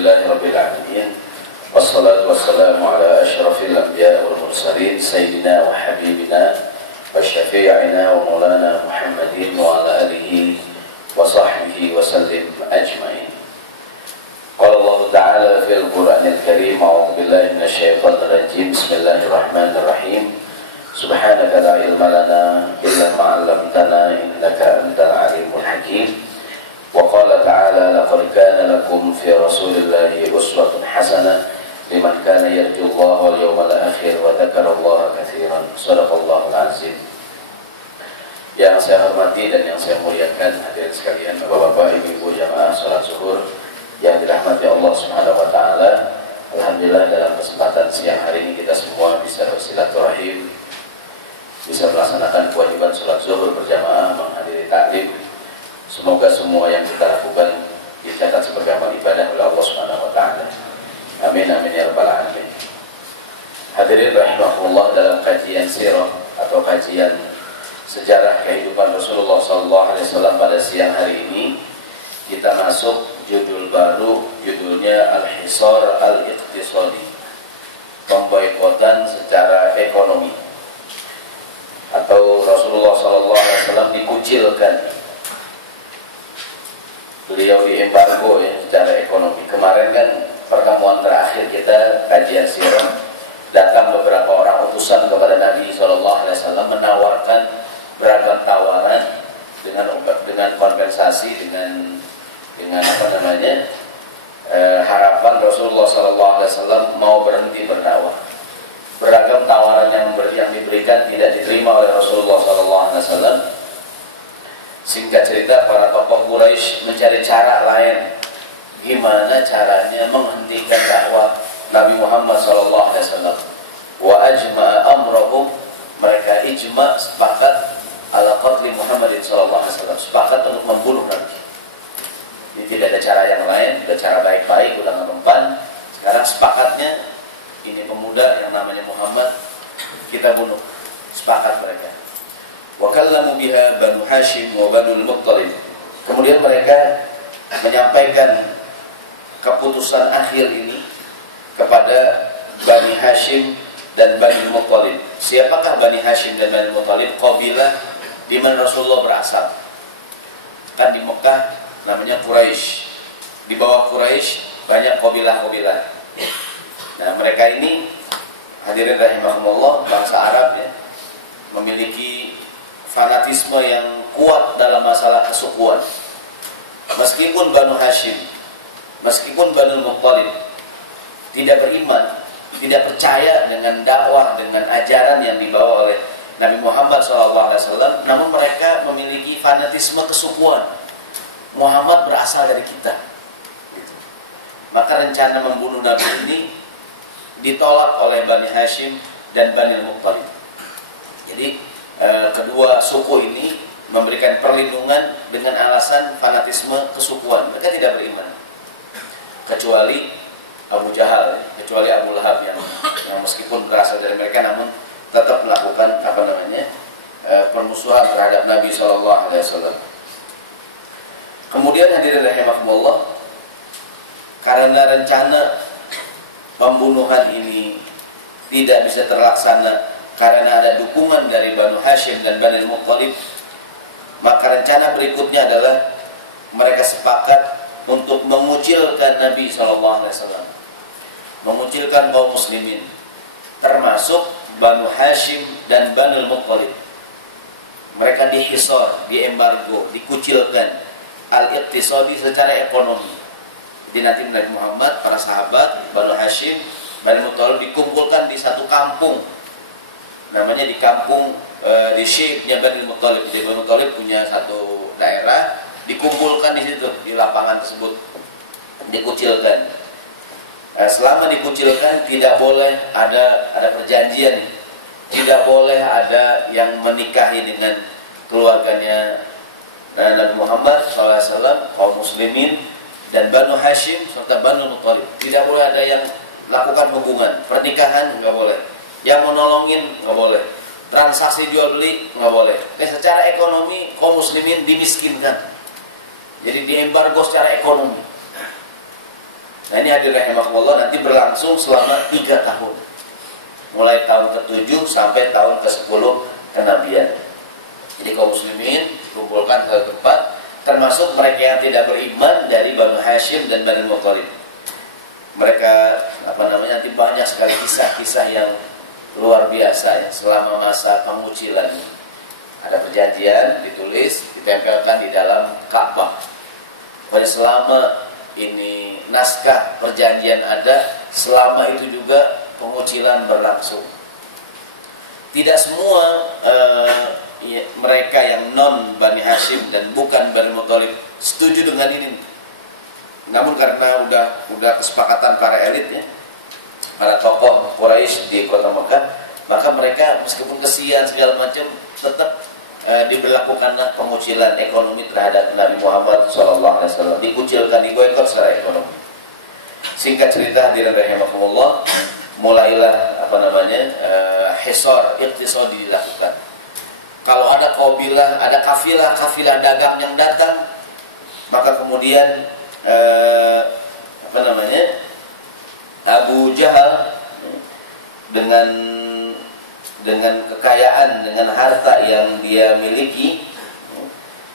Alhamdulillahirabbil alamin. Wassalatu wassalamu ala asyrafil anbiya'i wal mursalin sayyidina wa habibina wa syafi'ina wa maulana Muhammadin wa ala alihi wa sahbihi wa sallim ajma'in. Qala Allah Ta'ala fil Qur'anil Karim, a'udzu billahi minasyaitonir rajim. Bismillahirrahmanirrahim. Subhanaka la ilma lana illa ma 'allamtana innaka antal alimul hakim. Wa qala ta'ala laqad kana lakum fi rasulillahi uswatun hasanah liman kana yarjullaha wal yawmal akhir wa dzakarallaha katsiran. Shadaqallahul azim. Yang saya hormati dan yang saya muliakan hadirin sekalian, Bapak-bapak, Ibu-ibu jamaah salat zuhur yang dirahmati Allah Subhanahu wa taala. Alhamdulillah dalam kesempatan siang hari ini kita semua bisa bersilaturahim, bisa melaksanakan kewajiban salat zuhur berjamaah, menghadiri taklim. Semoga semua yang kita lakukan dicatat sebagai amal ibadah oleh Allah Subhanahu wa taala. Amin amin ya rabbal alamin. Hadirin rahimakumullah, dalam kajian sirah atau kajian sejarah kehidupan Rasulullah SAW pada siang hari ini, kita masuk judul baru, judulnya Al-Hisar Al-Iqtisadi, pemboikotan secara ekonomi, atau Rasulullah SAW dikucilkan. Beliau diembargo ya secara ekonomi. Kemarin kan pertemuan terakhir kita kajian sirah, datang beberapa orang utusan kepada Nabi SAW menawarkan beragam tawaran dengan kompensasi, dengan harapan Rasulullah SAW mau berhenti berdakwah. Beragam tawaran yang diberikan tidak diterima oleh Rasulullah SAW. Singkat cerita, para tokoh Quraisy mencari cara lain, gimana caranya menghentikan dakwah Nabi Muhammad SAW. Wa ajma'a amrahum, mereka ijma, sepakat ala qatli Muhammadin SAW, sepakat untuk membunuh Nabi. Ini tidak ada cara yang lain, ada cara baik-baik, udah nggak mempan. Sekarang sepakatnya ini pemuda yang namanya Muhammad kita bunuh, sepakat mereka. Wa kallamu biha Banu Hashim wa Banu al-Muttalib. Kemudian mereka menyampaikan keputusan akhir ini kepada Bani Hashim dan Bani al-Muttalib. Siapakah Bani Hashim dan Bani al-Muttalib? Qabilah di mana Rasulullah berasal. Kan di Mekah namanya Quraisy. Di bawah Quraisy banyak qabilah-qabilah. Nah, mereka ini hadirin rahimahumullah, bangsa Arab ya, memiliki fanatisme yang kuat dalam masalah kesukuan. Meskipun Banu Hashim, meskipun Banu Muttalib tidak beriman, tidak percaya dengan dakwah, dengan ajaran yang dibawa oleh Nabi Muhammad SAW, namun mereka memiliki fanatisme kesukuan. Muhammad berasal dari kita. Maka rencana membunuh Nabi ini ditolak oleh Bani Hashim dan Bani Muttalib. Jadi kedua suku ini memberikan perlindungan dengan alasan fanatisme kesukuan. Mereka tidak beriman, kecuali Abu Jahal, kecuali Abu Lahab yang meskipun berasal dari mereka namun tetap melakukan permusuhan terhadap Nabi SAW. Kemudian hadirin rahimakumullah, karena rencana pembunuhan ini tidak bisa terlaksana karena ada dukungan dari Banu Hashim dan Bani Muttalib, maka rencana berikutnya adalah mereka sepakat untuk mengucilkan Nabi SAW, mengucilkan kaum muslimin, termasuk Banu Hashim dan Bani Muttalib. Mereka dihisar, diembargo, dikucilkan, al-iqtisadi secara ekonomi. Jadi nanti Nabi Muhammad, para sahabat, Banu Hashim, Bani Muttalib dikumpulkan di satu kampung, namanya di kampung di Syekhnya Bani Muttalib. Jadi Bani Muttalib punya satu daerah, dikumpulkan di situ, di lapangan tersebut, dikucilkan. Selama dikucilkan tidak boleh ada perjanjian, tidak boleh ada yang menikahi dengan keluarganya Nabi Muhammad SAW, kaum muslimin dan Banu Hashim serta Banu Muttalib. Tidak boleh ada yang lakukan hubungan, pernikahan nggak boleh. Yang menolongin nggak boleh, transaksi jual beli nggak boleh. Secara ekonomi kaum muslimin dimiskinkan, jadi diembargo secara ekonomi. Nah ini hadirin rahimakumullah, nanti berlangsung selama 3 tahun. Mulai tahun ke-7 sampai tahun ke-10 kenabian. Jadi kaum muslimin kumpulkan ke satu tempat, termasuk mereka yang tidak beriman dari Banu Hashim dan Banu Muthalib. Mereka nanti banyak sekali kisah-kisah yang luar biasa ya, selama masa pengucilan. Ada perjanjian ditulis, ditempelkan di dalam Ka'bah. Pada selama ini naskah perjanjian ada, selama itu juga pengucilan berlangsung. Tidak semua mereka yang non Bani Hashim dan bukan Bani Muthalib setuju dengan ini. Namun karena udah kesepakatan para elitnya, para tokoh Quraisy di kota Mekah, maka mereka meskipun kesian segala macam tetap diberlakukanlah pengucilan ekonomi terhadap Nabi Muhammad SAW. Dikucilkan, diboikot secara ekonomi. Singkat cerita hadirin rahimakumullah, mulailah hisar iqtisadi dilakukan. Kalau ada kabilah, ada kafilah dagang yang datang, maka kemudian Abu Jahal dengan kekayaan, dengan harta yang dia miliki,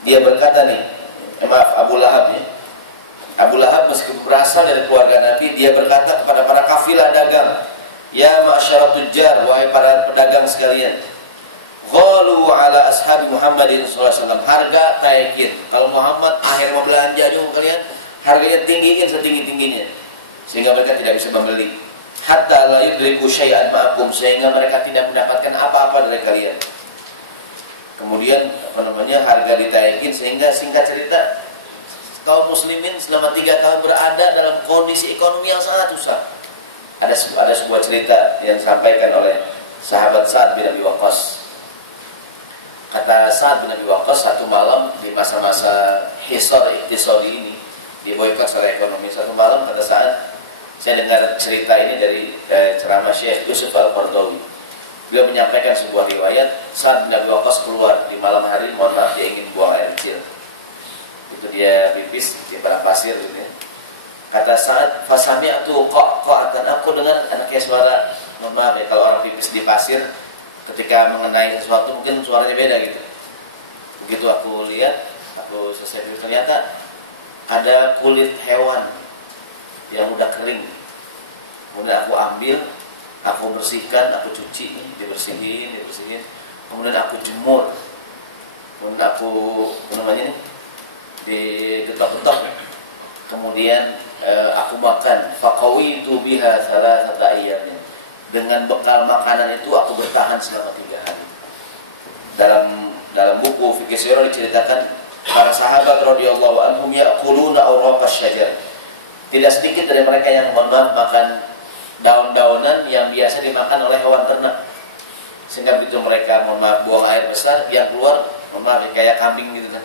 dia berkata Abu Lahab Abu Lahab meskipun berasal dari keluarga Nabi, dia berkata kepada para kafilah dagang, ya ma'asyarat tujjar, wahai para pedagang sekalian, ghalu ala ashabi Muhammadin SAW, harga taikin. Kalau Muhammad akhir mau belanja juga kalian, harganya tinggiin setinggi-tingginya, sehingga mereka tidak bisa membeli. Hatta la yudriku syai'an ma'akum, sehingga mereka tidak mendapatkan apa-apa dari kalian. Kemudian harga ditaikin, sehingga singkat cerita kaum muslimin selama 3 tahun berada dalam kondisi ekonomi yang sangat susah. Ada sebuah cerita yang disampaikan oleh sahabat Sa'ad bin Abi Waqqas. Kata Sa'ad bin Abi Waqqas, satu malam di masa-masa hisar iqtisadi ini, diboikot secara ekonomi, satu malam kata Sa'ad, saya dengar cerita ini dari ceramah Syekh Yusuf Al-Qardawi. Beliau menyampaikan sebuah riwayat, Sa'ad bin Abi Waqqas keluar di malam hari, mohon maaf, dia ingin buang air kecil. Itu dia pipis di padang pasir gitu ya. Kata Sa'ad, fasami'tu qa'qa'atan, aku dengar anaknya suara, mohon maaf ya, kalau orang pipis di pasir ketika mengenai sesuatu mungkin suaranya beda gitu. Begitu aku lihat, aku selesai pipis, ternyata ada kulit hewan yang udah kering. Kemudian aku ambil, aku bersihkan, aku cuci, dibersihin. Kemudian aku jemur. Kemudian aku digetok-getok. Kemudian aku makan. Faqawitu biha salasata ayyam. Dengan bekal makanan itu aku bertahan selama 3 hari. Dalam buku Fiqh Sirah diceritakan para sahabat radhiyallahu anhum yaquluna awraqasy syajar. Tidak sedikit dari mereka yang makan daun-daunan yang biasa dimakan oleh hewan ternak. Sehingga begitu mereka buang air besar, yang keluar kayak kambing gitu kan.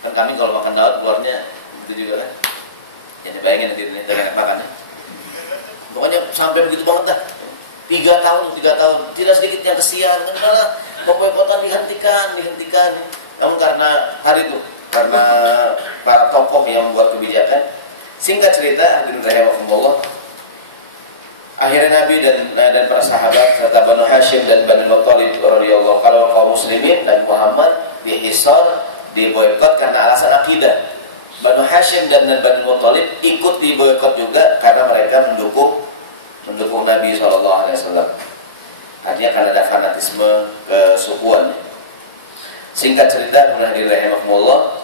Kan kambing kalau makan daun keluarnya gitu juga kan. Jadi bayangin nanti enak makannya. Pokoknya sampai begitu banget dah. 3 tahun. Tidak sedikit yang kesian, karena pemboikotan dihentikan. Namun karena para tokoh yang membuat kebijakan. Singkat cerita, hadirin rahimakumullah, akhirnya Nabi dan para sahabat serta Banu Hashim dan Banu Muthalib radhiyallahu, kalau kaum muslimin dan Muhammad dihisar, diboikot karena alasan akidah. Banu Hashim dan Banu Muthalib ikut diboikot juga karena mereka mendukung Nabi SAW. Artinya karena ada fanatisme kesukuan. Singkat cerita, hadirin rahimakumullah,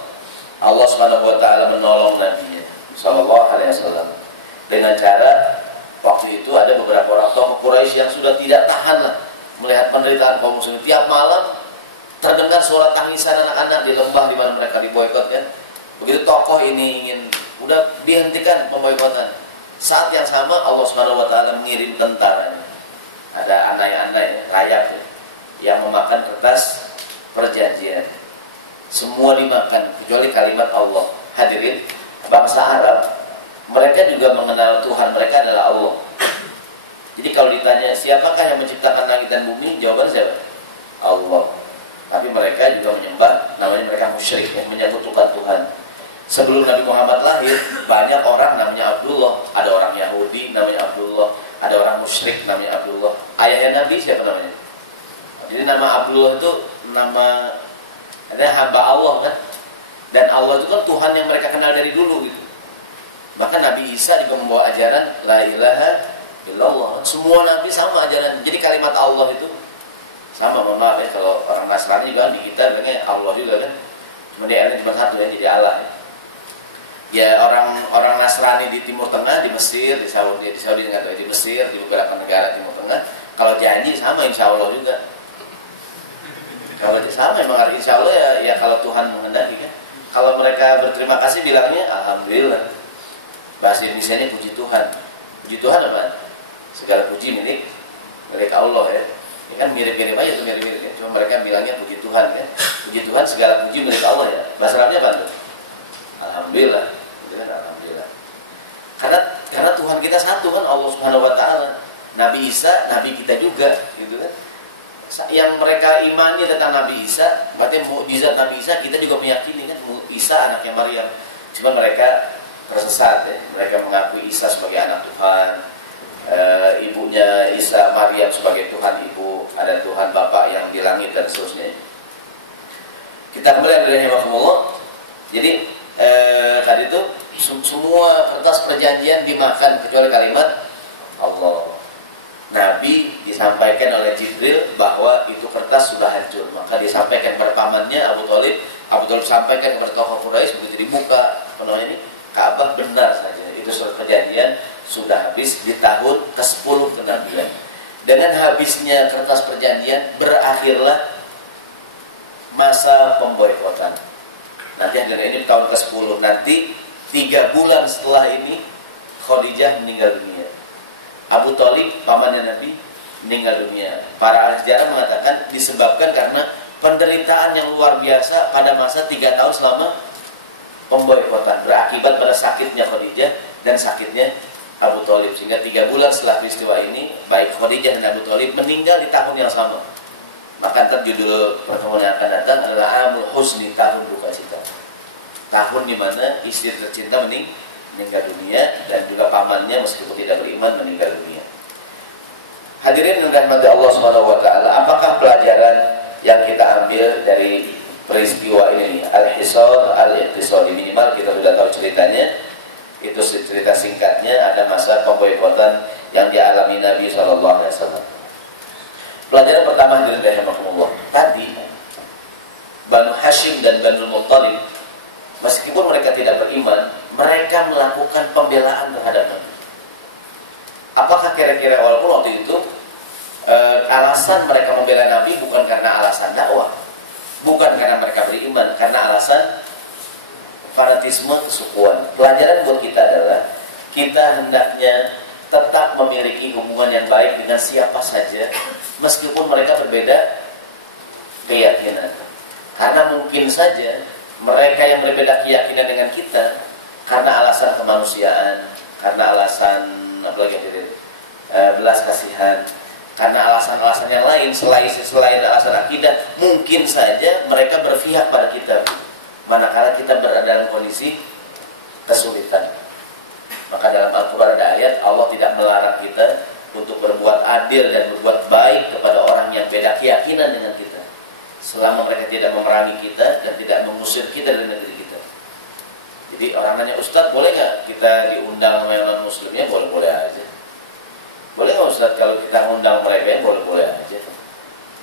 Allah Subhanahu wa taala menolong Nabi SAW dengan cara, waktu itu ada beberapa orang tokoh Quraisy yang sudah tidak tahan melihat penderitaan kaum muslimin. Tiap malam terdengar suara tangisan anak-anak di lembah di mana mereka diboikot kan. Begitu tokoh ini ingin udah dihentikan pemboikotan, saat yang sama Allah Subhanahu wa taala mengirim tentara. Ada anai-anai rayap yang memakan kertas perjanjian. Semua dimakan kecuali kalimat Allah. Hadirin, bangsa Arab, mereka juga mengenal Tuhan mereka adalah Allah. Jadi kalau ditanya siapakah yang menciptakan langit dan bumi, jawaban siapa? Allah. Tapi mereka juga menyembah, namanya mereka musyrik, menyekutukan Tuhan. Sebelum Nabi Muhammad lahir, banyak orang namanya Abdullah, ada orang musyrik namanya Abdullah. Ayahnya Nabi siapa namanya? Jadi nama Abdullah itu nama adalah hamba Allah kan. Dan Allah itu kan Tuhan yang mereka kenal dari dulu gitu. Maka Nabi Isa juga membawa ajaran la ilaha illallah. Semua nabi sama ajaran. Jadi kalimat Allah itu sama. Mohon maaf ya kalau orang Nasrani juga di kita bilangnya Allah juga kan. Cuma dia cuma satu ya, jadi Allah ya. Ya orang Nasrani di Timur Tengah, di Mesir, di Saudi nggak tahu, di Mesir, di beberapa negara Timur Tengah, kalau janji sama insya Allah juga. Kalau sama emang arti insya Allah ya kalau Tuhan menghendaki kan. Kalau mereka berterima kasih bilangnya alhamdulillah. Bahasa Indonesianya puji Tuhan. Puji Tuhan apa? Segala puji milik Allah ya. Ini kan mirip-mirip aja tuh mirip-mirip ya. Cuma mereka bilangnya puji Tuhan ya. Puji Tuhan segala puji milik Allah ya. Bahasa Arabnya apa tuh? Alhamdulillah. Alhamdulillah. Karena Tuhan kita satu kan, Allah Subhanahu wa taala. Nabi Isa, nabi kita juga gitu kan. Yang mereka imani tentang Nabi Isa, berarti mukjizat Nabi Isa kita juga meyakini kan, Isa anaknya Maryam. Cuma mereka tersesat ya. Mereka mengakui Isa sebagai anak Tuhan, ibunya Isa Maryam sebagai Tuhan ibu, ada Tuhan Bapa yang di langit dan seterusnya. Kita kembali dari rahimahumullah. Jadi tadi itu semua kertas perjanjian dimakan kecuali kalimat Allah. Nabi disampaikan oleh Jibril bahwa itu kertas sudah hancur, maka disampaikan kepada pamannya Abu Thalib. Abu Thalib sampaikan kepada tokoh Quraisy, begitu dibuka ini Ka'bah, benar saja itu surat perjanjian sudah habis di tahun ke-10 kenabian. Dengan habisnya kertas perjanjian berakhirlah masa pemboikotan. Nanti ini tahun ke-10, nanti 3 bulan setelah ini Khadijah meninggal dunia. Abu Thalib pamannya Nabi meninggal dunia. Para ahli sejarah mengatakan disebabkan karena penderitaan yang luar biasa pada masa 3 tahun selama pemboikotan, berakibat pada sakitnya Khadijah dan sakitnya Abu Thalib, sehingga 3 bulan setelah peristiwa ini baik Khadijah dan Abu Thalib meninggal di tahun yang sama. Maka ntar judul pertemuan yang akan datang adalah Amul Husni, tahun duka cita, tahun di mana istri tercinta meninggal dunia dan juga pamannya meskipun tidak beriman meninggal dunia. Hadirin yang dirahmati Allah Subhanahu wa taala, apakah pelajaran yang kita ambil dari peristiwa ini? Al-Hisar, al-Iqtisadi, minimal kita sudah tahu ceritanya. Itu cerita singkatnya, ada masa pemboikotan yang dialami Nabi SAW. Pelajaran pertama dari rahimahumullah, tadi Banu Hashim dan Banu Muttalib meskipun mereka tidak beriman, mereka melakukan pembelaan terhadap Nabi. Apakah kira-kira walaupun waktu itu alasan mereka membela Nabi bukan karena alasan dakwah, bukan karena mereka beriman, karena alasan fanatisme kesukuan. Pelajaran buat kita adalah kita hendaknya tetap memiliki hubungan yang baik dengan siapa saja meskipun mereka berbeda keyakinan. Karena mungkin saja mereka yang berbeda keyakinan dengan kita karena alasan kemanusiaan, karena alasan belas kasihan, karena alasan-alasan yang lain selain alasan akidah, mungkin saja mereka berpihak pada kita manakala kita berada dalam kondisi kesulitan. Maka dalam Al-Quran ada ayat Allah tidak melarang kita untuk berbuat adil dan berbuat baik kepada orang yang beda keyakinan dengan kita, selama mereka tidak memerangi kita dan tidak mengusir kita dari negeri kita. Jadi orang nanya, Ustaz boleh nggak kita diundang sama yang non muslimnya? Boleh-boleh aja. Boleh nggak Ustaz kalau kita undang mereka? Boleh-boleh aja.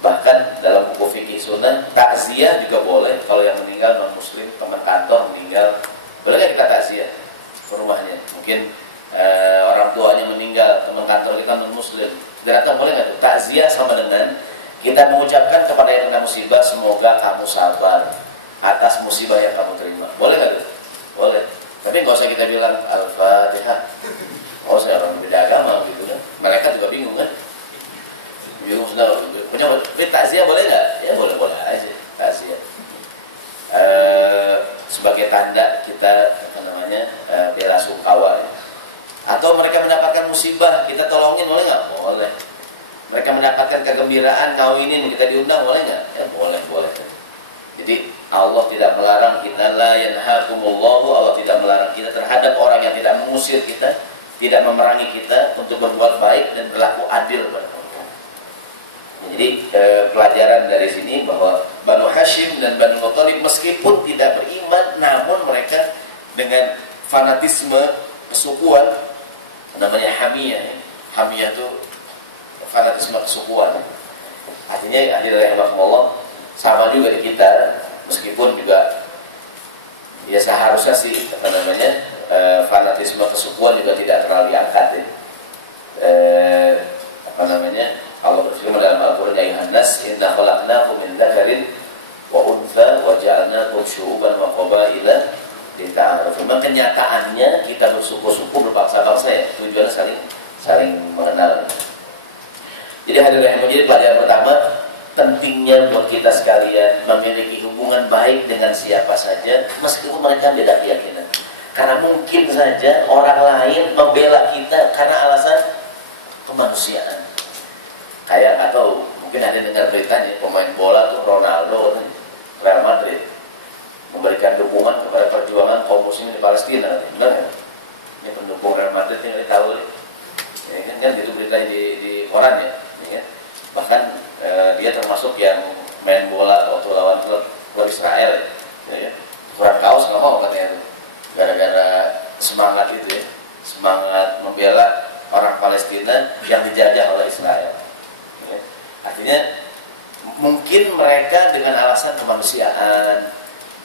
Bahkan dalam buku fikih sunnah, takziah juga boleh. Kalau yang meninggal non muslim, teman kantor meninggal, boleh nggak kita takziah ke rumahnya? Mungkin orang tuanya meninggal, teman kantor kita non muslim, datang, boleh nggak tuh? Takziah sama dengan kita mengucapkan kepada yang kena musibah, semoga kamu sabar atas musibah yang kamu terima. Boleh nggak tuh? Boleh. Tapi nggak usah kita bilang Al-Fatihah. Oh, saya orang beda agama gitu kan. Mereka juga bingung kan. Bingung sudah. Punya takziah boleh nggak? Ya boleh-boleh aja takziah. Sebagai tanda kita bela sungkawa ya. Atau mereka mendapatkan musibah, kita tolongin, boleh nggak? Boleh. Mereka mendapatkan kegembiraan, ngawinin, kita diundang, boleh nggak? Ya boleh. Jadi Allah tidak melarang kita, la yanhakumullahu, Allah tidak melarang kita terhadap orang yang tidak mengusir kita, tidak memerangi kita untuk berbuat baik dan berlaku adil kepada mereka. Jadi pelajaran dari sini bahwa Banu Hashim dan Banu Muthalib meskipun tidak beriman, namun mereka dengan fanatisme kesukuan, namanya hamiyah. Hamiyah itu fanatisme kesukuan. Artinya hadirin rahimakumullah, sama juga di kita, meskipun juga ya seharusnya sih fanatisme kesukuan juga tidak terlalu diangkat ya. Allah berfirman dalam Al-Qur'an, ya ayuhan nas inna khalaqnakum min dzakarin wa untha wa ja'alnakum syu'uban wa qabaila lita'arafu. Memang kenyataannya kita bersuku-suku berbangsa-bangsa ya, tujuannya saling mengenal. Jadi hadirin jadi pelajaran pertama, pentingnya buat kita sekalian memiliki hubungan baik dengan siapa saja meskipun mereka beda keyakinan. Karena mungkin saja orang lain membela kita karena alasan kemanusiaan. Kayak atau mungkin ada dengar beritanya pemain bola tuh Ronaldo Real Madrid memberikan dukungan kepada perjuangan kaum muslimin di Palestina. Benar ya? Ini pendukung Real Madrid ini tahu ya, kan itu beritanya di koran ya. Bahkan dia termasuk yang main bola waktu lawan klub Israel ya. Kurang kaos nggak mau katanya tuh. Gara-gara semangat itu ya, semangat membela orang Palestina yang dijajah oleh Israel ya. Artinya mungkin mereka dengan alasan kemanusiaan,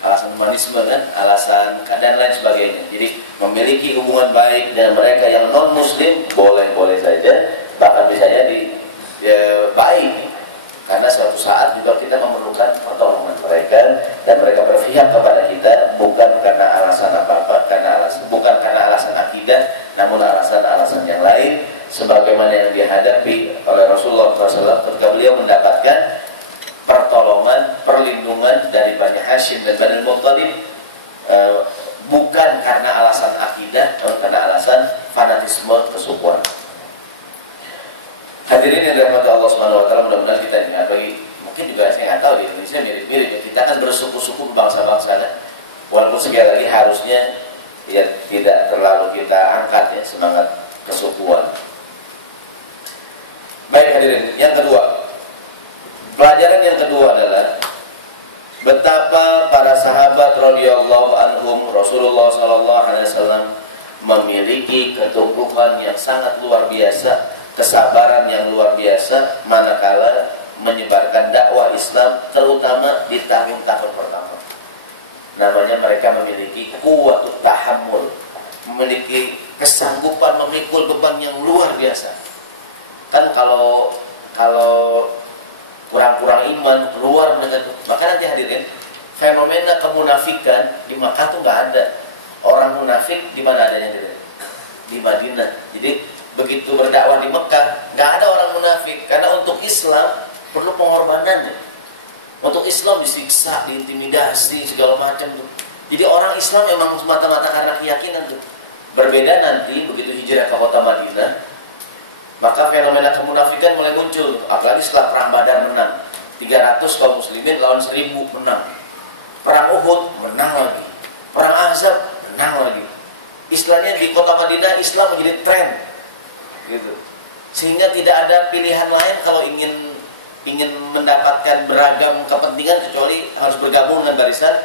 alasan humanisme kan, alasan dan lain sebagainya. Jadi memiliki hubungan baik dengan mereka yang non muslim boleh-boleh saja, bahkan bisa jadi baik. Karena suatu saat juga kita memerlukan pertolongan mereka dan mereka berpihak kepada kita bukan karena alasan apa-apa, bukan karena alasan akidah, namun alasan-alasan yang lain, sebagaimana yang dihadapi oleh Rasulullah SAW ketika beliau mendapatkan pertolongan, perlindungan dari Bani Hashim dan Bani Muthalib, bukan karena alasan akidah, namun karena alasan fanatisme kesukuan. Hadirin yang dirahmati Allah Subhanahu wa taala, mudah-mudahan kita ingat bagi mungkin juga saya nggak tahu di Indonesia mirip-mirip ya, kita kan bersuku-suku bangsa-bangsa kan. Walaupun sekali lagi harusnya ya tidak terlalu kita angkat ya semangat kesukuan. Baik hadirin, yang kedua, pelajaran yang kedua adalah betapa para sahabat radhiyallahu anhum Rasulullah sallallahu alaihi wasallam memiliki keteguhan yang sangat luar biasa, kesabaran yang luar biasa manakala menyebarkan dakwah Islam, terutama di tahun-tahun pertama. Namanya mereka memiliki kuwatut tahammul, memiliki kesanggupan memikul beban yang luar biasa. Kan kalau kurang-kurang iman keluar dengan, maka nanti hadirin fenomena kemunafikan di Makkah tuh nggak ada. Orang munafik di mana adanya di Madinah. Jadi begitu berdakwah di Mekah, nggak ada orang munafik, karena untuk Islam perlu pengorbanan. Untuk Islam disiksa, diintimidasi, segala macam tuh. Jadi orang Islam memang semata-mata karena keyakinan tuh. Berbeda nanti begitu hijrah ke kota Madinah, maka fenomena kemunafikan mulai muncul. Apalagi setelah perang Badar menang, 300 kaum muslimin lawan 1000 menang. Perang Uhud menang lagi. Perang Ahzab menang lagi. Istilahnya di kota Madinah Islam menjadi tren. Gitu. Sehingga tidak ada pilihan lain kalau ingin mendapatkan beragam kepentingan kecuali harus bergabung dengan barisan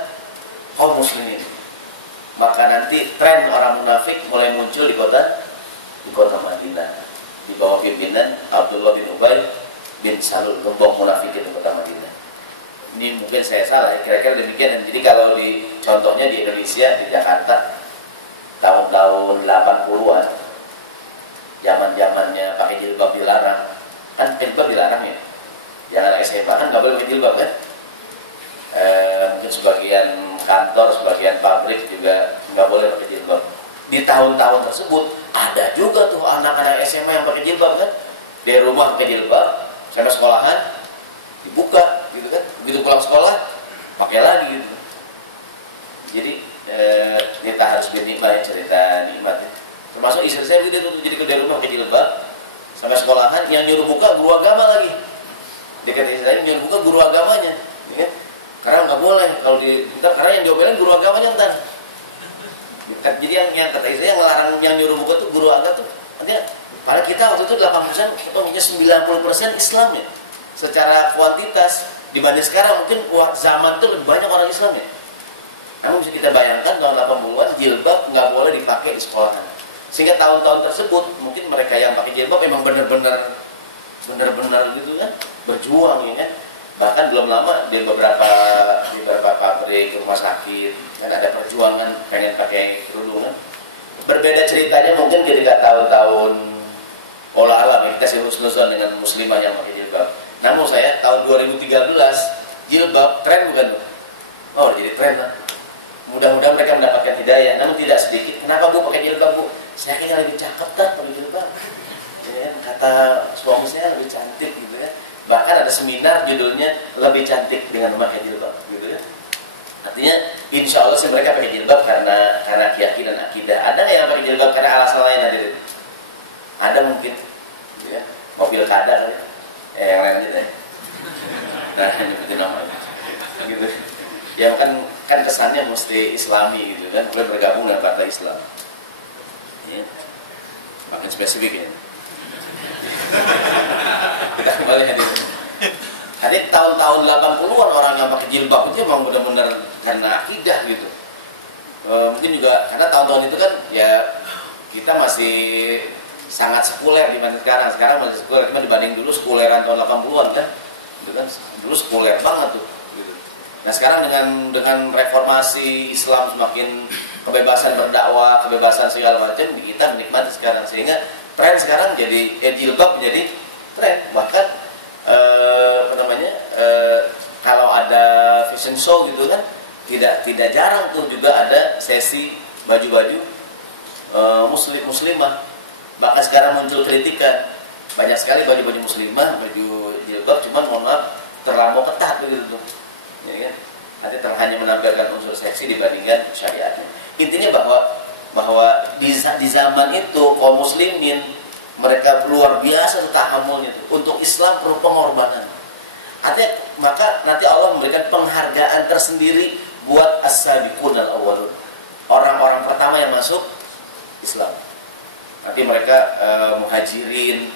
kaum muslimin. Maka nanti tren orang munafik mulai muncul di kota Madinah di bawah pimpinan Abdullah bin Ubay bin Salul, gembong munafikin di kota Madinah. Ini mungkin saya salah, kira-kira demikian. Jadi kalau contohnya di Indonesia, di Jakarta tahun-tahun 80-an, zaman-zamannya pakai jilbab dilarang. Kan jilbab dilarang ya. Yang anak SMA kan nggak boleh pakai jilbab kan. Mungkin sebagian kantor, sebagian pabrik juga nggak boleh pakai jilbab. Di tahun-tahun tersebut ada juga tuh anak-anak SMA yang pakai jilbab kan. Di rumah pakai jilbab, sampai sekolahan dibuka gitu kan. Begitu pulang sekolah pakai lagi gitu. Jadi kita harus bernikmat ya, cerita nikmat ya. Termasuk istri saya begitu tuh, jadi dari rumah pakai jilbab sampai sekolahan, yang nyuruh buka guru agama lagi. Dekat istri saya nyuruh buka guru agamanya, ya. Karena nggak boleh kalau karena yang diomelin guru agamanya ntar. Jadi yang kata istri yang ngelarang yang nyuruh buka tuh guru agama tuh Artinya, padahal kita waktu itu 80%, mungkin 90% Islam ya. Secara kuantitas dibanding sekarang mungkin zaman itu lebih banyak orang Islam ya. Namun bisa kita bayangkan tahun 80-an jilbab nggak boleh dipakai di sekolahan. Sehingga tahun-tahun tersebut mungkin mereka yang pakai jilbab memang benar-benar gitu kan, berjuang ya kan. Bahkan belum lama di beberapa pabrik, rumah sakit kan ada perjuangan pengen pakai kerudung kan. Berbeda ceritanya mungkin ketika tahun-tahun olah alam kita sih husnuzon dengan muslimah yang pakai jilbab. Namun saya tahun 2013 jilbab tren bukan tuh? Oh jadi tren lah. Mudah-mudahan mereka mendapatkan hidayah. Namun tidak sedikit. Kenapa Bu pakai jilbab Bu? Saya kira lebih cakep kan pakai jilbab. Ya, kata suami saya lebih cantik gitu ya. Bahkan ada seminar judulnya lebih cantik dengan memakai jilbab gitu ya. Artinya insya Allah sih mereka pakai jilbab karena keyakinan akidah. Ada nggak yang pakai jilbab karena alasan lain hadirin? Ada mungkin ya. Mobil kada kali. Yang lain aja deh. Nah nyebutin namanya gitu. Ya kan kesannya mesti Islami gitu kan, boleh bergabung dengan partai Islam. Ya. Makin spesifik ya. Kita kembali hadirin. Hadir tahun-tahun 80-an orang yang pakai jilbab itu memang benar-benar karena akidah gitu. Mungkin juga karena tahun-tahun itu kan ya kita masih sangat sekuler dibanding sekarang. Sekarang masih sekuler, cuma dibanding dulu sekuleran tahun 80-an kan. Itu kan dulu sekuler banget tuh. Nah sekarang dengan reformasi Islam semakin kebebasan berdakwah, kebebasan segala macam, kita menikmati sekarang sehingga tren sekarang jadi jilbab menjadi tren. Bahkan kalau ada fashion show gitu kan tidak jarang tuh juga ada sesi baju-baju muslimah. Bahkan sekarang muncul kritikan banyak sekali baju-baju muslimah, baju jilbab, cuman mohon maaf terlalu ketat begitu tuh. Ya kan? Nanti hanya menampilkan unsur seksi dibandingkan syariatnya. Intinya bahwa di zaman itu kaum muslimin mereka luar biasa tahammulnya untuk Islam perlu pengorbanan. Artinya maka nanti Allah memberikan penghargaan tersendiri buat as-sabiqun al-awwalun. Orang-orang pertama yang masuk Islam. Nanti mereka muhajirin,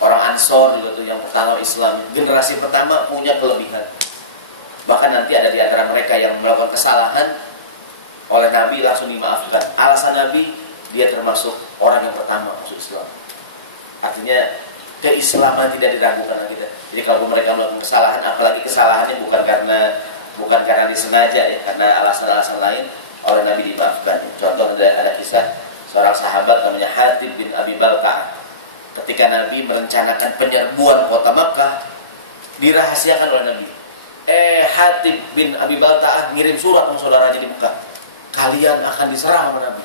orang Ansor juga tuh yang pertama Islam. Generasi pertama punya kelebihan. Bahkan nanti ada di antara mereka yang melakukan kesalahan oleh Nabi langsung dimaafkan. Alasan Nabi dia termasuk orang yang pertama masuk Islam. Artinya keislaman tidak diragukan lagi. Jadi kalau mereka melakukan kesalahan, apalagi kesalahannya bukan karena disengaja ya, karena alasan-alasan lain, oleh Nabi dimaafkan. Contoh ada kisah seorang sahabat namanya Hatib bin Abi Balta'ah. Ketika Nabi merencanakan penyerbuan kota Makkah, dirahasiakan oleh Nabi. Hatib bin Abi Balta'ah ngirim surat sama saudaranya di Mekah. Kalian akan diserang sama Nabi.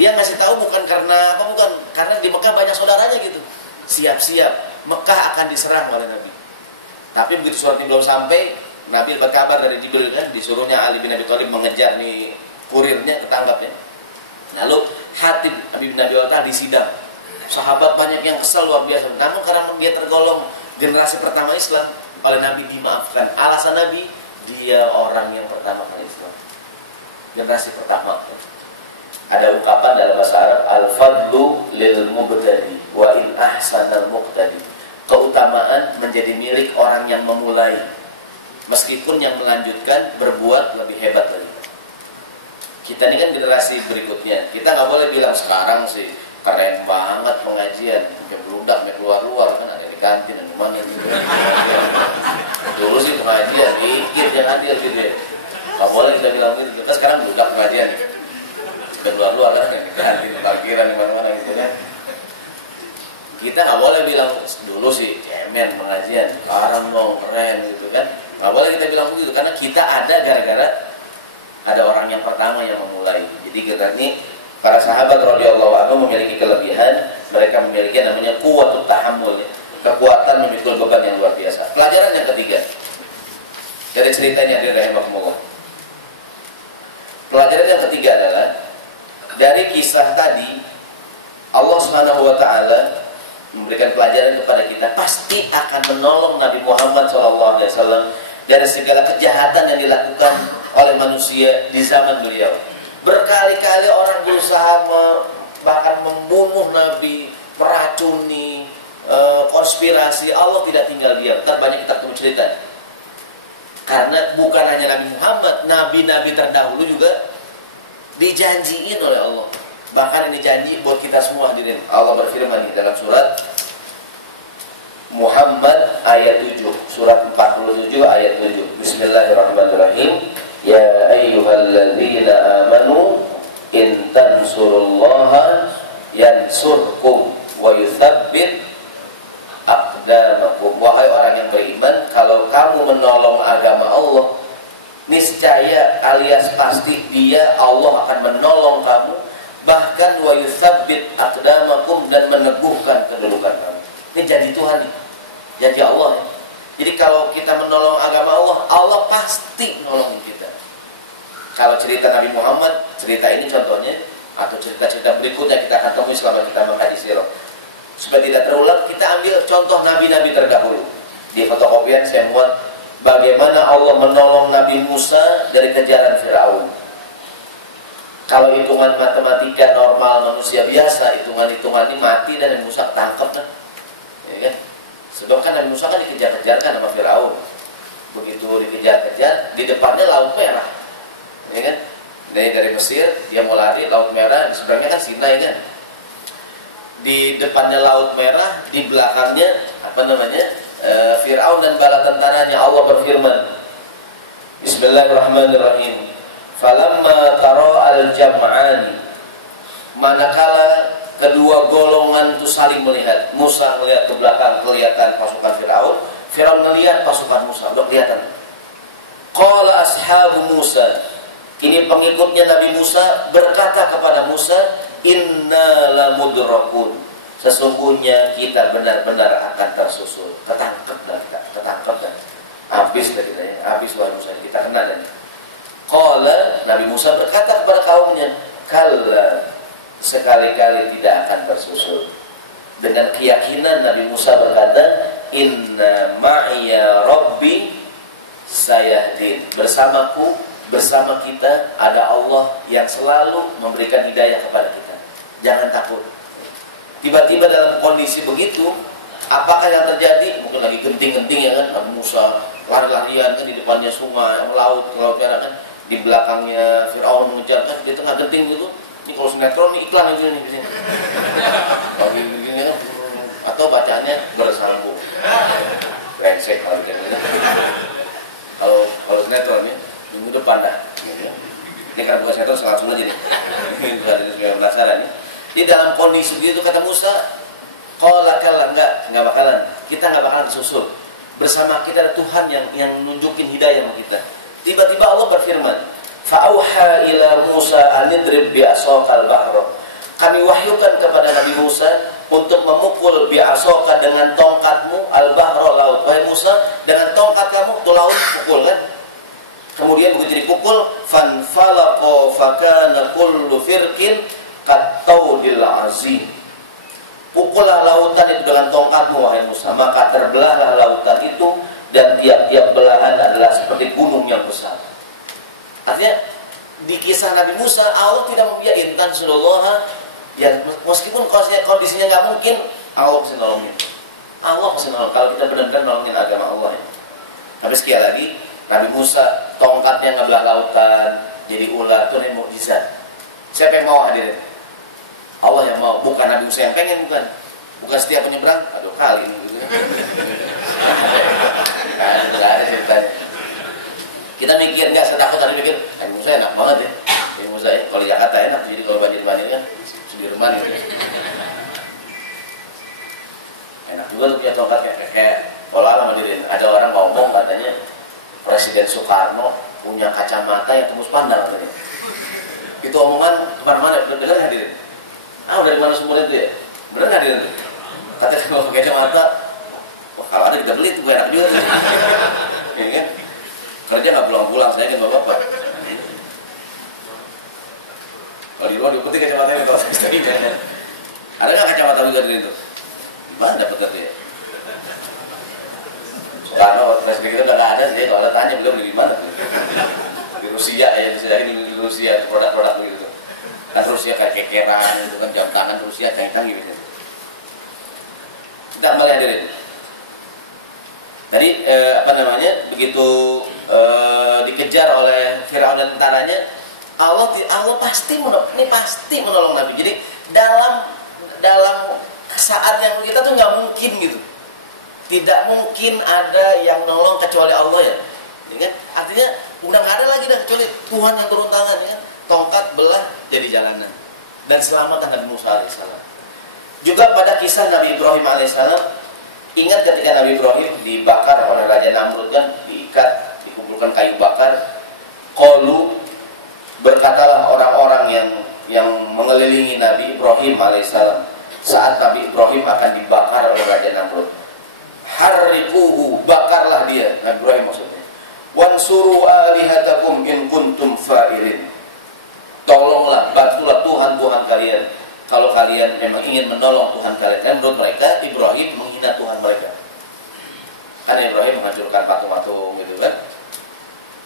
Dia ngasih tahu bukan karena apa, bukan karena di Mekah banyak saudaranya gitu. Siap-siap, Mekah akan diserang oleh Nabi. Tapi begitu surat ini belum sampai, Nabi dapat kabar dari Jibril kan, disuruhnya Ali bin Abi Thalib mengejar nih kurirnya, ketangkap ya. Lalu Hatib bin Abi Balta'ah disidang. Sahabat banyak yang kesal luar biasa. Namun karena dia tergolong generasi pertama Islam, oleh Nabi dimaafkan. Alasan Nabi, dia orang yang pertama kali Islam, generasi pertama. Ada ungkapan dalam bahasa Arab, al-fadlu lil mubtadi wa in ahsanal muqtadi. Keutamaan menjadi milik orang yang memulai, meskipun yang melanjutkan berbuat lebih hebat lagi. Kita ini kan generasi berikutnya. Kita nggak boleh bilang sekarang sih keren banget pengajian, sampai beludak, sampai keluar-luar kan, ada di kantin dan kemana gitu. Dulu sih pengajian dikit yang hadir gitu ya. Nggak boleh kita bilang gitu. Kita sekarang beludak pengajian nih. Sampai keluar-luar kan, di kantin, di parkiran, di mana-mana gitu kan. Kita nggak boleh bilang dulu sih cemen pengajian, sekarang dong keren gitu kan. Nggak boleh kita bilang begitu karena kita ada gara-gara ada orang yang pertama yang memulai. Jadi kita ini para sahabat radhiyallahu anhum memiliki kelebihan, mereka memiliki namanya quwwatut tahammul, kekuatan memikul beban yang luar biasa. Pelajaran yang ketiga dari ceritanya dari rahimahumullah. Pelajaran yang ketiga adalah dari kisah tadi Allah Subhanahu wa taala memberikan pelajaran kepada kita, pasti akan menolong Nabi Muhammad SAW dari segala kejahatan yang dilakukan oleh manusia di zaman beliau. Berkali-kali orang berusaha bahkan membunuh membunuh Nabi, meracuni, konspirasi. Allah tidak tinggal diam. Ntar banyak kita ketemu cerita. Karena bukan hanya Nabi Muhammad, nabi-nabi terdahulu juga dijanjiin oleh Allah. Bahkan ini janji buat kita semua hadirin. Allah berfirman di dalam surat Muhammad ayat 7, surat 47 ayat 7. Bismillahirrahmanirrahim. Ya ayyuhalladzina amanu in tansurullaha yansurkum wa yutsabbit aqdamakum. Wahai orang yang beriman, kalau kamu menolong agama Allah, niscaya alias pasti dia Allah akan menolong kamu, bahkan wa yutsabbit aqdamakum, dan meneguhkan kedudukan kamu. Ini janji Tuhan nih. Janji Allah ya. Jadi kalau kita menolong agama Allah, Allah pasti nolongin kita. Kalau cerita Nabi Muhammad, cerita ini contohnya, atau cerita-cerita berikutnya kita akan temui selama kita mengkaji sirah. Supaya tidak terulang, kita ambil contoh nabi-nabi terdahulu. Di fotokopian saya muat bagaimana Allah menolong Nabi Musa dari kejaran Firaun. Kalau hitungan matematika normal manusia biasa, hitungan-hitungan ini mati dan Nabi Musa ketangkep kan? Ya kan? Sebab kan Nabi Musa kan dikejar-kejarkan sama Firaun. Begitu dikejar-kejar, di depannya Laut Merah. Ya kan? Dari Mesir dia mau lari, Laut Merah, di seberangnya kan Sinai kan. Di depannya Laut Merah, di belakangnya Firaun dan bala tentaranya. Allah berfirman, Bismillahirrahmanirrahim. Falamma tara al-jam'ani, manakala kedua golongan itu saling melihat. Musa melihat ke belakang, kelihatan pasukan Firaun. Firaun melihat pasukan Musa, udah kelihatan. Qala ashabu Musa, ini pengikutnya Nabi Musa berkata kepada Musa, inna lamudrakun, sesungguhnya kita benar-benar akan tersusul. Ketangkep dah kita, ketangkep dah. Habis dah kita ya, habis wahai Musa, kita kena dah. Qala, Nabi Musa berkata kepada kaumnya, kalla, sekali-kali tidak akan tersusul. Dengan keyakinan Nabi Musa berkata, inna ma'iya rabbi sayahdin, bersamaku, bersama kita ada Allah yang selalu memberikan hidayah kepada kita. Jangan takut. Tiba-tiba dalam kondisi begitu, apakah yang terjadi? Mungkin lagi genting-genting ya kan, Nabi Musa lari-larian kan, di depannya sungai, laut Merah kan, di belakangnya Firaun mengejar kan, di tengah genting gitu. Ini kalau sinetron ini iklan itu nih di sini. Lagi begini kan, atau bacaannya bersambung. Brengsek kalau begini. Kalau sinetron ya minggu depan dah. Ini kan bukan sinetron, langsung aja nih. Ini sudah penasaran nih. Di dalam kondisi begitu kata Musa, qala kalla, enggak bakalan. Kita enggak bakalan susul. Bersama kita ada Tuhan yang nunjukin hidayah sama kita. Tiba-tiba Allah berfirman, fa'auha ila Musa anidrib bi'asaqal bahra. Kami wahyukan kepada Nabi Musa untuk memukul bi'asaka dengan tongkatmu al-bahra, laut. Wahai Musa, dengan tongkat kamu tuh laut pukul kan. Kemudian begitu dipukul, fanfalaqa fakana kullu firqin qattaudil azim. Pukullah lautan itu dengan tongkatmu wahai Musa, maka terbelahlah lautan itu, dan tiap-tiap belahan adalah seperti gunung yang besar. Artinya di kisah Nabi Musa, Allah tidak membiarkan tansurullaha, ya meskipun kondisinya nggak mungkin, Allah pasti nolongin. Allah pasti nolong kalau kita benar-benar nolongin agama Allah ya. Tapi sekali lagi, Nabi Musa tongkatnya ngebelah lautan jadi ular, itu nih mukjizat. Siapa yang mau hadirin? Allah yang mau, bukan Nabi Musa yang pengen, bukan setiap penyeberang. Aduh kali ini gitu. Nggak ada ceritanya. Kita mikir nggak setakut tadi mikir, Nabi Musa enak banget ya. Nabi Musa ya, kalau di Jakarta enak, jadi kalau banjir kan Sudirman gitu. Enak juga tuh punya tongkat kayak pola hadirin. Ada orang ngomong katanya Presiden Soekarno punya kacamata yang tembus pandang katanya. Itu omongan kemana-mana, benar hadirin. Dari mana sumbernya itu ya? Benar hadirin. Katanya kalau pakai kacamata, wah kalau ada kita beli itu gue enak juga tuh. Ya kan? Kerja nggak pulang-pulang, saya kan bapak-bapak. Kalau di luar diikuti kacamatanya kalau saya ada nggak kacamata juga di itu? Mana dapat katanya? Soekarno, presiden kita udah nggak ada sih. Kalau tanya beliau beli di mana tuh? Di Rusia ya, disediain di Rusia produk-produk gitu. Kan Rusia kayak kekeran, itu kan jam tangan Rusia. manusia canggih biasanya. Kita kembali hadirin. Jadi begitu dikejar oleh Firaun dan tentaranya, Allah pasti menolong Nabi. Jadi dalam saat yang kita tuh nggak mungkin gitu, tidak mungkin ada yang nolong kecuali Allah ya. Kan? Artinya udah nggak ada lagi dah kecuali Tuhan yang turun tangan ya. Tongkat belah jadi jalanan dan selamatkan Nabi Musa alaihissalam. Juga pada kisah Nabi Ibrahim alaihissalam, ingat ketika Nabi Ibrahim dibakar oleh Raja Namrud kan, diikat, dikumpulkan kayu bakar. Qalu, berkatalah orang-orang yang mengelilingi Nabi Ibrahim alaihissalam saat Nabi Ibrahim akan dibakar oleh Raja Namrud. Harriquhu, bakarlah dia, Nabi Ibrahim maksudnya. Wansuru alihatakum in kuntum fa'ilin. Tolonglah, bantulah Tuhan kalian kalau kalian memang ingin menolong Tuhan kalian. Kan menurut mereka Ibrahim menghina Tuhan mereka. Karena Ibrahim menghancurkan patung-patung gitu kan.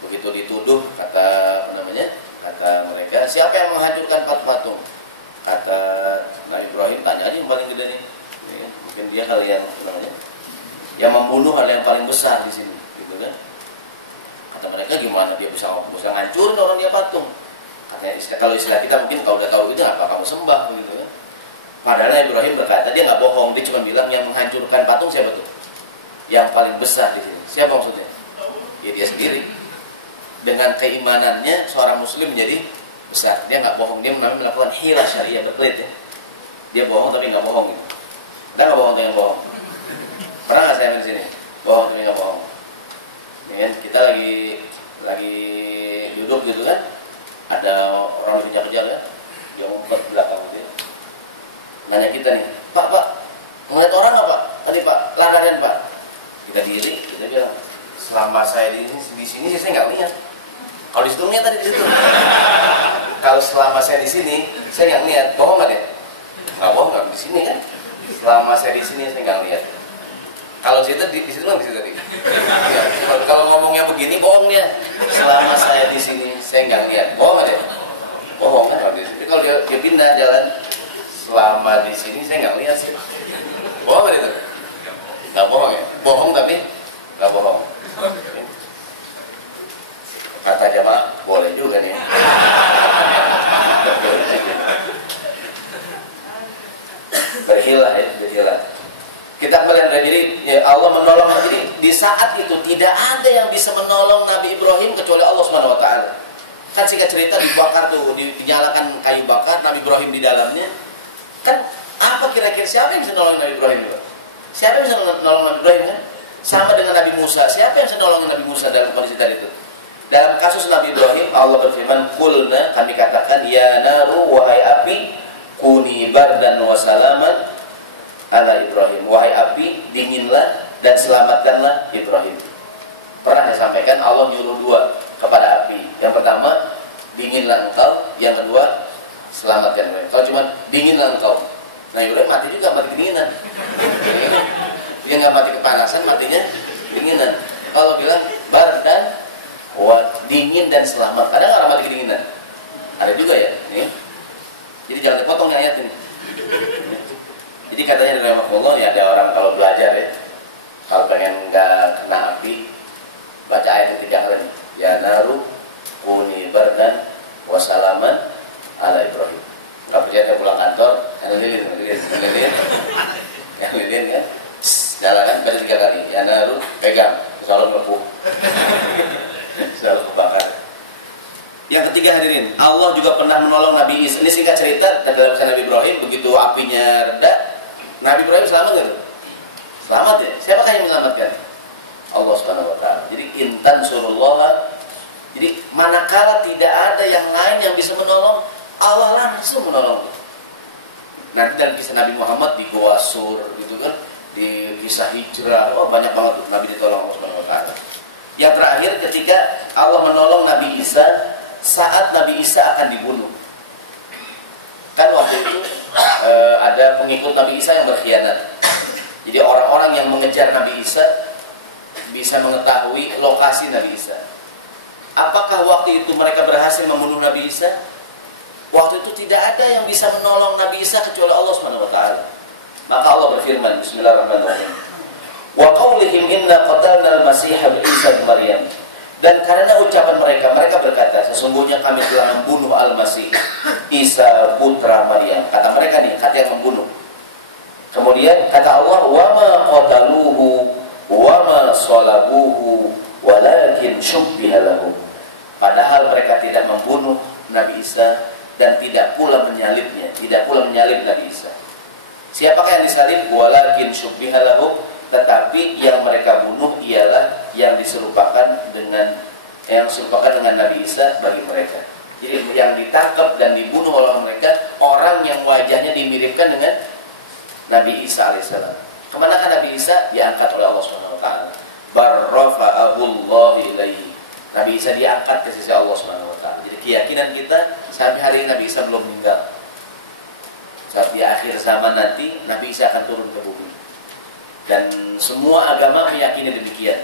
Begitu dituduh kata mereka, siapa yang menghancurkan patung-patung? Kata Nabi Ibrahim, tanya aja yang paling gede nih. Ya, mungkin dia kali yang membunuh hal yang paling besar di sini, gitu kan? Kata mereka, gimana dia bisa ngancurin orang dia patung? Katanya kalau istilah kita mungkin kalau udah tahu itu apa kamu sembah, gitu kan? Padahal Ibrahim berkata dia nggak bohong, dia cuma bilang yang menghancurkan patung siapa tuh? Yang paling besar di sini. Siapa maksudnya? Ya dia sendiri. Dengan keimanannya seorang muslim menjadi besar. Dia nggak bohong, dia melakukan hila syariah berkelit ya. Dia bohong tapi nggak bohong gitu. Kita nggak bohong tapi nggak bohong. Pernah nggak saya di sini? Bohong tapi nggak bohong. Ya, kita lagi duduk gitu kan, ada orang dikejar-kejar ya, dia ngumpet belakang gitu. Nanya kita nih, Pak, ngeliat orang nggak Pak? Tadi Pak, ladaran Pak. Kita diri, kita bilang, selama saya di sini saya nggak lihat. Kalau di situ lihat tadi di situ. Kalau selama saya di sini, saya nggak lihat. Bohong nggak deh? Nggak bohong, nggak di sini kan? Selama saya di sini saya nggak lihat. Kalau di situ tadi. Ya, kalau ngomongnya begini bohong dia. Selama saya di sini saya nggak lihat. Bohong nggak deh? Bohong kan kalau di sini. Kalau dia pindah jalan, selama di sini saya nggak lihat sih. Bohong nggak itu? Nggak bohong ya? Bohong tapi nggak bohong. Kata jamaah boleh juga nih. Berhilah ya, berhilah. Kita melihat jadi ya Allah menolong. Jadi di saat itu tidak ada yang bisa menolong Nabi Ibrahim kecuali Allah Subhanahu Wa Taala. Kan singkat cerita dibakar tuh, dinyalakan kayu bakar, Nabi Ibrahim di dalamnya. Kan apa kira-kira siapa yang bisa nolong Nabi Ibrahim juga? Siapa yang bisa nolong Nabi Ibrahim kan? Sama dengan Nabi Musa. Siapa yang bisa nolong Nabi Musa dalam kondisi tadi itu? Dalam kasus Nabi Ibrahim, Allah berfirman, "Qulna," kami katakan, "Ya naru, wahai api, kuni bardan wa salaman ala Ibrahim." Wahai api, dinginlah dan selamatkanlah Ibrahim. Pernah saya sampaikan, Allah nyuruh dua kepada api. Yang pertama, dinginlah engkau. Yang kedua, selamatkan Ibrahim. Kalau cuma dinginlah engkau, nah Ibrahim mati juga, mati kedinginan. Dia nggak mati kepanasan, matinya dinginan. Kalau bilang bardan, dingin dan selamat. Ada nggak orang mati kedinginan? Ada juga ya. Nih. Jadi jangan dipotong ayat ini. Jadi katanya dari Allah ya, ada orang kalau belajar ya, kalau pengen nggak kena api, baca ayat yang 3 kali. Ya naru kuni bardan wasalaman ala Ibrahim. Nggak percaya saya pulang kantor, yang lilin kan, jalan baca 3 kali. Ya naru pegang, selalu melepuh. Selalu kebakar. Yang ketiga hadirin, Allah juga pernah menolong Nabi Isa. Ini singkat cerita dalam kisah Nabi Ibrahim. Begitu apinya reda, Nabi Ibrahim selamat nggak? Selamat ya. Siapakah yang menyelamatkan? Allah Subhanahu Wa Taala. Jadi intan surullah. Jadi manakala tidak ada yang lain yang bisa menolong, Allah langsung menolong. Nanti dalam kisah Nabi Muhammad di Gua Sur gitu kan, di kisah hijrah, banyak banget tuh Nabi ditolong Allah Subhanahu Wa Taala. Yang terakhir ketika Allah menolong Nabi Isa saat Nabi Isa akan dibunuh. Kan waktu itu ada pengikut Nabi Isa yang berkhianat. Jadi orang-orang yang mengejar Nabi Isa bisa mengetahui lokasi Nabi Isa. Apakah waktu itu mereka berhasil membunuh Nabi Isa? Waktu itu tidak ada yang bisa menolong Nabi Isa kecuali Allah Subhanahu wa taala. Maka Allah berfirman, bismillahirrahmanirrahim. Wa qaulihim inna qatalna al-masih Isa bin Maryam. Dan karena ucapan mereka berkata, sesungguhnya kami telah membunuh Al-Masih Isa putra Maryam. Kata mereka nih, kata yang membunuh. Kemudian kata Allah, wa ma qataluhu wa ma salabuhu walakin syubbiha lahum. Padahal mereka tidak membunuh Nabi Isa dan tidak pula menyalibnya, tidak pula menyalib Nabi Isa. Siapakah yang disalib? Walakin syubbiha lahum, tetapi yang mereka bunuh ialah yang diserupakan dengan Nabi Isa bagi mereka. Jadi yang ditangkap dan dibunuh oleh mereka orang yang wajahnya dimiripkan dengan Nabi Isa alaihissalam. Kemanakah Nabi Isa? Diangkat oleh Allah Subhanahu wa taala. Barrafa'ahu Allah ilaihi. Nabi Isa diangkat ke sisi Allah Subhanahu wa taala. Jadi keyakinan kita sampai hari ini Nabi Isa belum meninggal. Saat di akhir zaman nanti Nabi Isa akan turun ke bumi. Dan semua agama meyakini demikian.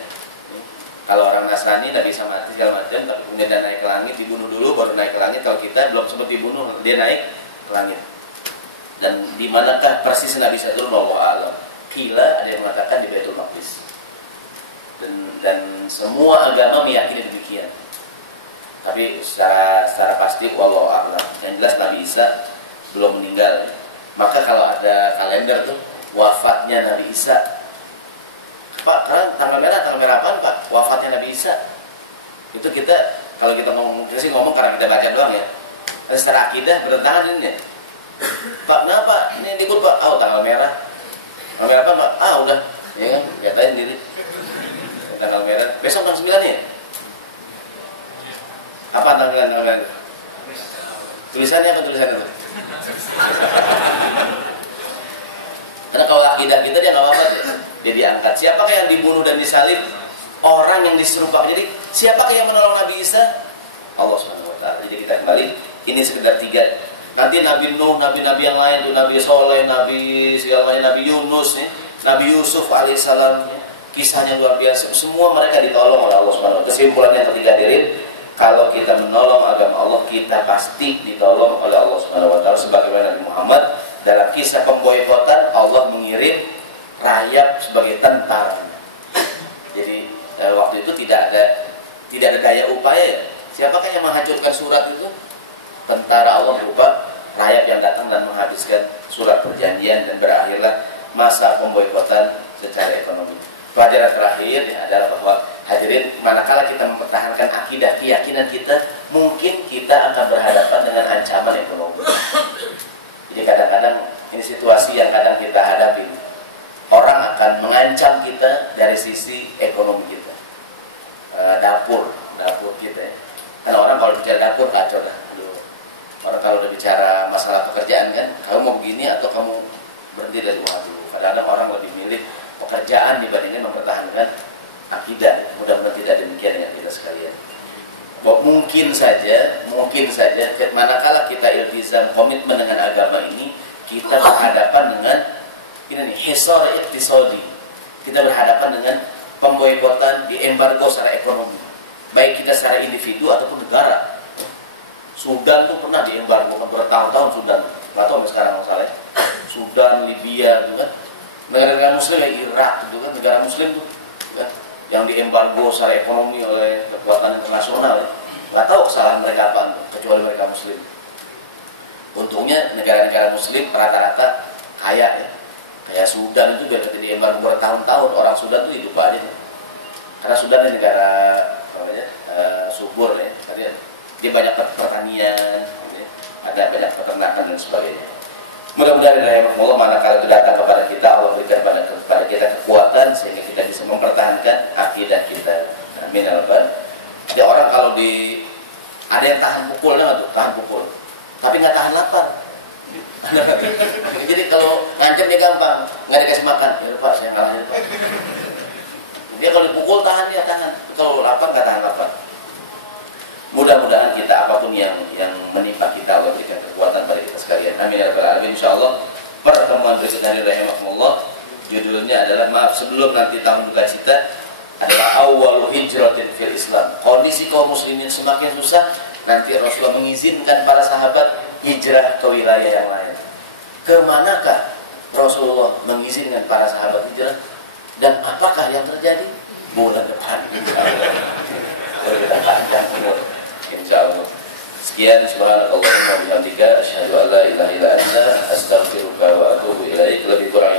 Kalau orang Nasrani Nabi Isa mati segala macam, tapi kemudian dia naik ke langit, dibunuh dulu baru naik ke langit. Kalau kita belum sempat dibunuh, dia naik ke langit. Dan di manakah persis Nabi Isa turun? Wallahu a'lam. Qila, ada yang mengatakan di Baitul Maqdis. Dan semua agama meyakini demikian. Tapi secara pasti wallahu a'lam. Yang jelas Nabi Isa belum meninggal. Maka kalau ada kalender tuh wafatnya Nabi Isa, Pak, karena tanggal merah apaan Pak? Wafatnya Nabi Isa. Itu kita kalau kita ngomong karena kita baca doang ya. Tapi secara akidah bertentangan ini ya. Pak, kenapa? Ini libur Pak. Tanggal merah. Tanggal merah apa Pak? Udah. Ya kan? Lihat sendiri. Tanggal merah. Besok tanggal 9 ya? Apa tanggal? Tulisannya apa tulisannya? Karena kalau akidah kita dia nggak wafat ya. Dia diangkat. Siapakah yang dibunuh dan disalib? Orang yang diserupakan. Jadi siapakah yang menolong Nabi Isa? Allah Subhanahu wa taala. Jadi kita kembali, ini sekedar 3. Nanti Nabi Nuh, nabi-nabi yang lain tuh, Nabi Soleh, Nabi segala macam, Nabi Yunus, ya, Nabi Yusuf alaihissalam, ya, kisahnya luar biasa. Semua mereka ditolong oleh Allah Subhanahu wa taala. Kesimpulannya yang ketiga hadirin, kalau kita menolong agama Allah, kita pasti ditolong oleh Allah Subhanahu wa taala. Sebagaimana Nabi Muhammad dalam kisah pemboikotan, Allah mengirim rayap sebagai tentara. Jadi waktu itu tidak ada daya upaya ya. Siapakah yang menghancurkan surat itu? Tentara Allah berupa rayap yang datang dan menghabiskan surat perjanjian, dan berakhirlah masa pemboikotan secara ekonomi. Pelajaran terakhir ya, adalah bahwa hadirin, manakala kita mempertahankan akidah keyakinan kita, mungkin kita akan berhadapan dengan ancaman ekonomi. Jadi kadang-kadang ini situasi yang kadang kita hadapi. Orang akan mengancam kita dari sisi ekonomi kita, dapur kita ya. Karena orang kalau bicara dapur kacau lah. Orang kalau udah bicara masalah pekerjaan kan, kamu mau begini atau kamu berhenti dari rumah dulu. Kadang-kadang orang lebih milih pekerjaan dibandingkan mempertahankan akidah. Mudah-mudahan tidak demikian ya kita sekalian. Mungkin saja manakala kita iltizam komitmen dengan agama ini, kita berhadapan dengan ini nih, hisar iktisadi. Kita berhadapan dengan pemboikotan, diembargo secara ekonomi. Baik kita secara individu ataupun negara. Sudan tuh pernah diembargo bertahun-tahun. Sudan, nggak tahu sampai sekarang masalahnya. Sudan, Libya, itu kan negara-negara Muslim, ya Irak, itu kan negara Muslim tuh, kan? Yang diembargo secara ekonomi oleh kekuatan internasional. Ya. Nggak tahu kesalahan mereka apa, kecuali mereka Muslim. Untungnya negara-negara Muslim rata-rata kaya ya. Kayak Sudan itu biar diembargo bertahun-tahun, orang Sudan tuh hidup aja. Karena Sudan ini negara subur ya. Dia banyak pertanian, ada banyak peternakan dan sebagainya. Mudah-mudahan rahimahullah manakala itu datang kepada kita, Allah berikan kepada kita kekuatan sehingga kita bisa mempertahankan akidah kita. Amin ya rabbal. Jadi orang kalau ada yang tahan pukulnya tuh, tahan pukul, tapi nggak tahan lapar. Jadi kalau ngancam dia gampang, nggak dikasih makan, ya Pak saya ngalahin Pak. Dia kalau dipukul tahan, dia tahan. Kalau lapar nggak tahan lapar. Mudah-mudahan kita apapun yang menimpa kita, Allah berikan kekuatan pada kita sekalian. Amin ya rabbal alamin. Insyaallah pertemuan berikutnya dari rahimahumullah judulnya adalah sebelum nanti tahun duka cita adalah awwalu hijratin fil Islam. Kondisi kaum muslimin semakin susah, nanti Rasulullah mengizinkan para sahabat hijrah ke wilayah yang lain. Kemanakah Rasulullah mengizinkan para sahabat hijrah? Dan apakah yang terjadi? Bulan depan, insyaallah. Kita panjang umur, insyaallah. Sekian, subhanakallahumma wa bihamdika, asyhadu an la ilaha illa anta, astaghfiruka wa atubu ilaik. Lebih kurang